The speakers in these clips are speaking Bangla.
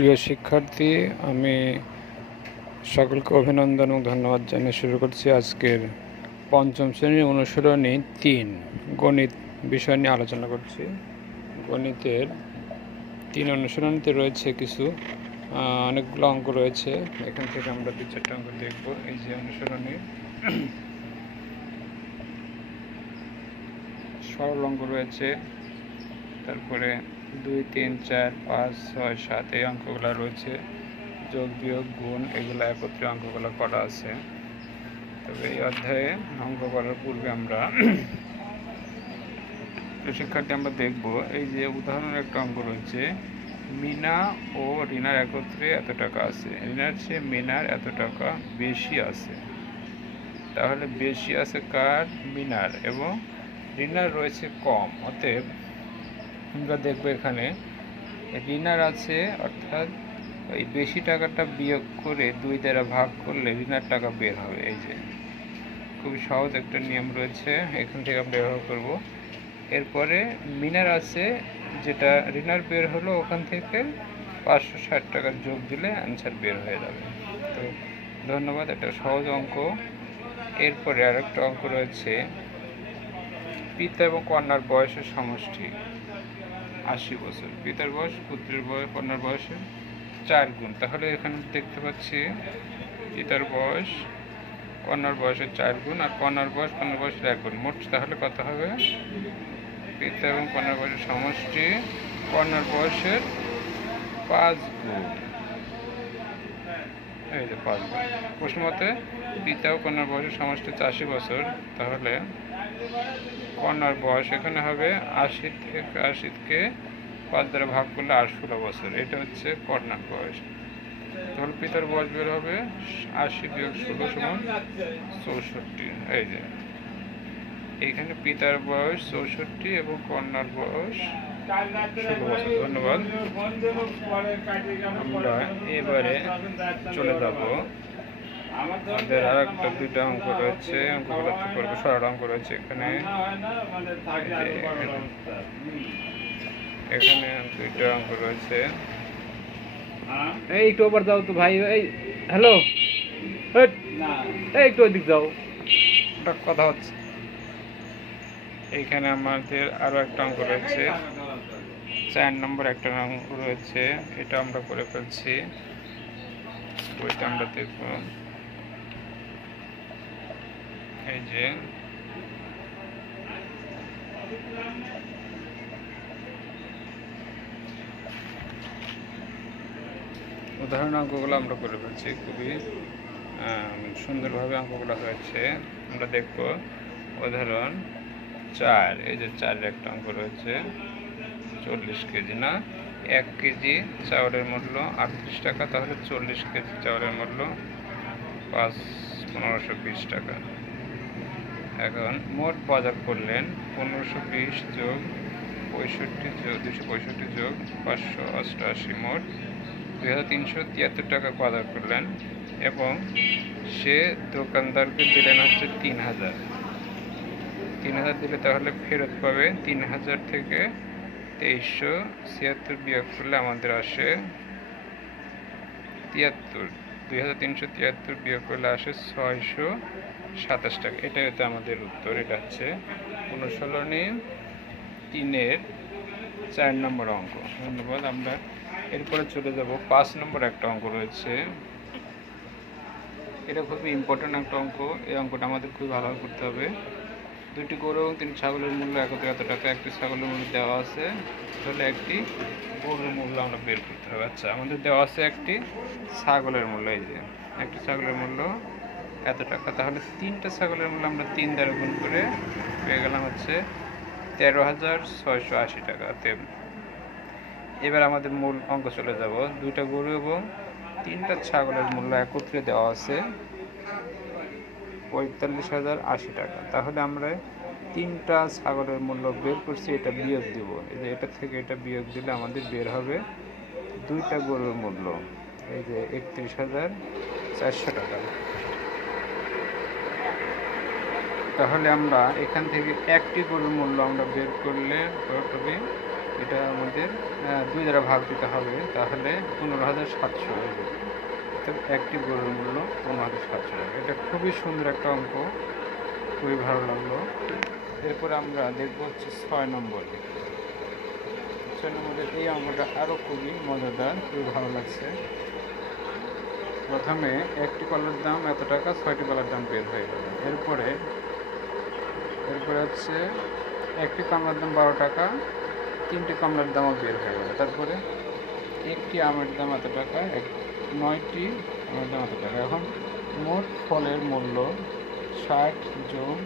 প্রিয় শিক্ষার্থী, আমি সকলকে অভিনন্দন ও ধন্যবাদ জানিয়ে শুরু করছি আজকের পঞ্চম শ্রেণীর অনুশীলনী ৩ গণিত বিষয় নিয়ে আলোচনা করছি। গণিতের ৩ অনুশীলনীতে রয়েছে কিছু অনেকগুলো অঙ্ক রয়েছে। এখান থেকে আমরা ২-৪টা অঙ্ক দেখব। এই যে অনুশীলনী সরল অঙ্ক রয়েছে, তারপরে ২, ৩, ৪, ৫, ৬, ৭ এই অঙ্কগুলো রয়েছে। যোগ বিয়োগ গুণ এগুলো একত্রে অঙ্কগুলো করা আছে। তবে এই অধ্যায়ে অঙ্ক করার পূর্বে আমরা শিক্ষার্থী আমরা দেখব এই যে উদাহরণের একটা অঙ্ক রয়েছে, মিনা ও রিনার একত্রে এত টাকা আছে। রিনার চেয়ে মিনার এত টাকা বেশি আছে। তাহলে বেশি আছে কার? মিনার, এবং রিনার রয়েছে কম। অতএব আমরা দেখব এখানে রিনার আছে, অর্থাৎ ওই বেশি টাকাটা বিয়োগ করে ২ দ্বারা ভাগ করলে ঋণের টাকা বের হবে। এই যে খুবই সহজ একটা নিয়ম রয়েছে, এখান থেকে আমরা ব্যবহার করব। এরপরে মিনার আছে, যেটা ঋণের বের হলো, ওখান থেকে ৫৬০ টাকার যোগ দিলে অ্যান্সার বের হয়ে যাবে। তো ধন্যবাদ, একটা সহজ অঙ্ক। এরপরে আরেকটা অঙ্ক রয়েছে, পিতা এবং কন্যার বয়সের সমষ্টি ৮০ বছর। পিতার বয়স পুত্রের বয়স কন্যার বয়সের ৪ গুণ। তাহলে এখানে দেখতে পাচ্ছি পিতার বয়স কন্যার বয়সের ৪ গুণ, আর কন্যার বয়স কন্যার বয়সের ১ গুণ। মোট তাহলে কত হবে? পিতা এবং কন্যার বয়সের সমষ্টি কন্যার বয়সের ৫ গুণ। এই যে ৫ গুণ। প্রশ্ন মতে পিতা ও কন্যার বয়সের সমষ্টি ৮০ বছর। তাহলে কন্যার বয়স এখানে হবে ৮০কে ৫ দ্বারা ভাগ করলে ৮ বছর। এটা হচ্ছে কন্যার বয়স। তাহলে পিতার বয়স বের হবে ৮০ বিয়োগ ১৬ সমান ৬৪। এই যে এইখানে পিতার বয়স ৬৪ এবং কন্যার বয়স ১৬ বছর। ধন্যবাদ। আমরা এবারে চলে যাব, আমাদের আর একটা ২টা অঙ্ক রয়েছে, অঙ্কগুলো করবো। সরল অঙ্ক রয়েছে এখানে, এখানে 2টা অঙ্ক রয়েছে। এই একটু ওপর যাও তো ভাই। এই হ্যালো, এই একটু ওইদিক যাও, কথা হচ্ছে। এইখানে আমাদের আরো একটা অঙ্ক রয়েছে, ৪ নম্বর একটা অঙ্ক রয়েছে, এটা আমরা করে ফেলছি। ওইটা আমরা দেখব। এই যে উদাহরণ অঙ্কগুলো আমরা করে ফেলছি। খুবই সুন্দরভাবে অঙ্কগুলো হয়েছে। আমরা দেখব উদাহরণ ৪। এই যে ৪-এর একটা অঙ্ক রয়েছে, ৪০ কেজি না, ১ কেজি চাউলের মূল্য ৩৮ টাকা। তাহলে ৪০ কেজি চাউলের মূল্য ১৫২০ টাকা। এখন মোট বাজার করলেন ১৫২০ যোগ ২৬৫ যোগ ৫৮৮, মোট ২৩৭৩ টাকা বাজার করলেন, এবং সে দোকানদারকে দিলেন হচ্ছে ৩০০০। ৩০০০ দিলে তাহলে ফেরত পাবে ৩০০০ থেকে ২৩৭৬ বিয়োগ করলে আমাদের আসে ৭৩। ২৩৭৩ বিয়োগ করলে আসে ৬২৭ টাকা। এটাই হচ্ছে আমাদের উত্তর। এটা হচ্ছে অনুশীলনী ৩-এর ৪ নম্বর অঙ্ক। ধন্যবাদ। আমরা এরপরে চলে যাব ৫ নম্বর একটা অঙ্ক রয়েছে। এটা খুবই ইম্পর্টেন্ট একটা অঙ্ক। এই অঙ্কটা আমাদের খুবই ভালোভাবে করতে হবে। ২টি গরু এবং ৩টি ছাগলের মূল্য একত্রে এত টাকা। একটি ছাগলের মূল্য দেওয়া আছে, তাহলে একটি গরুর মূল্য আমরা বের করতে হবে। আচ্ছা, আমাদের দেওয়া আছে একটি ছাগলের মূল্য। এই যে একটি ছাগলের মূল্য এত টাকা। তাহলে 3টা ছাগলের মূল্য আমরা ৩ দ্বারা গুণ করে পেয়ে গেলাম হচ্ছে ১৩৬৮০ টাকা। এবার আমাদের মূল অঙ্ক চলে যাব। 2টা গরু এবং 3টা ছাগলের মূল্য একত্রে দেওয়া আছে ৪৫০৮০ টাকা। তাহলে আমরা 3টা ছাগলের মূল্য বের করছি, এটা বিয়োগ দিব। এই যে এটা থেকে এটা বিয়োগ দিলে আমাদের বের হবে 2টা গরুর মূল্য, এই যে ৩১৪০০ টাকা। তাহলে আমরা এখান থেকে একটি গরুর মূল্য আমরা বের করলে হবে এটা আমাদের 2 দ্বারা ভাগ দিতে হবে, তাহলে 15,700 হয়ে যাবে। একটি গরুর মূল্য 15,700 টাকা। এটা খুবই সুন্দর একটা অঙ্ক, খুবই ভালো লাগলো। এরপরে আমরা দেখব হচ্ছে 6 নম্বরে। 6 নম্বরের এই অঙ্কটা আরও খুবই মজাদার, খুবই ভালো লাগছে। প্রথমে একটি কলার দাম এত টাকা, 6টি কলার দাম বের হয়ে গেল। এরপরে হচ্ছে একটি কমলার দাম 12 টাকা, 3টি কমলার দামও বের হয়ে গেল। তারপরে একটি আমের দাম এত টাকা, 9টি আমের দাম এত টাকা। এখন মোট ফলের মূল্য 60 যোগ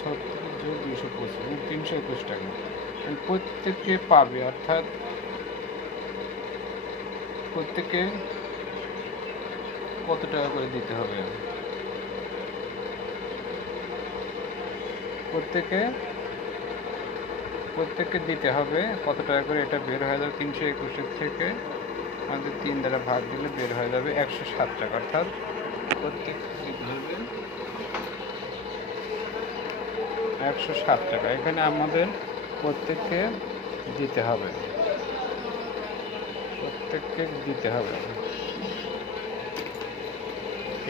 36 যোগ 225, 321 টাকা। প্রত্যেকে পাবে, অর্থাৎ প্রত্যেকে কত টাকা করে দিতে হবে? প্রত্যেককে দিতে হবে কত টাকা করে, এটা বের হয়ে যাবে 321 থেকে আমাদের 3 দ্বারা ভাগ দিলে বের হয়ে যাবে 107 টাকা। অর্থাৎ প্রত্যেককে দিতে হবে 107 টাকা। এখানে আমাদের প্রত্যেককে দিতে হবে,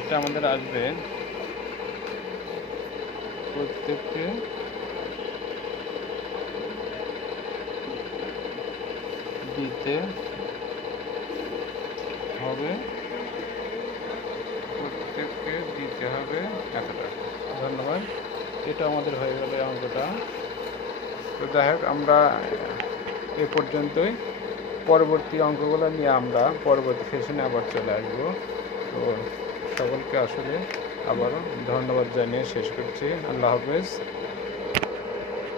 এটা আমাদের আসবে প্রত্যেককে দিতে হবে এত টাকা। ধন্যবাদ। এটা আমাদের হয়ে গেল এই অঙ্কটা। তো যাই হোক, আমরা এ পর্যন্তই। পরবর্তী অঙ্কগুলো নিয়ে আমরা পরবর্তী সেশনে আবার চলে আসবো। তো সকলকে আসলে আবারও ধন্যবাদ জানিয়ে শেষ করছি। আল্লাহ হাফেজ।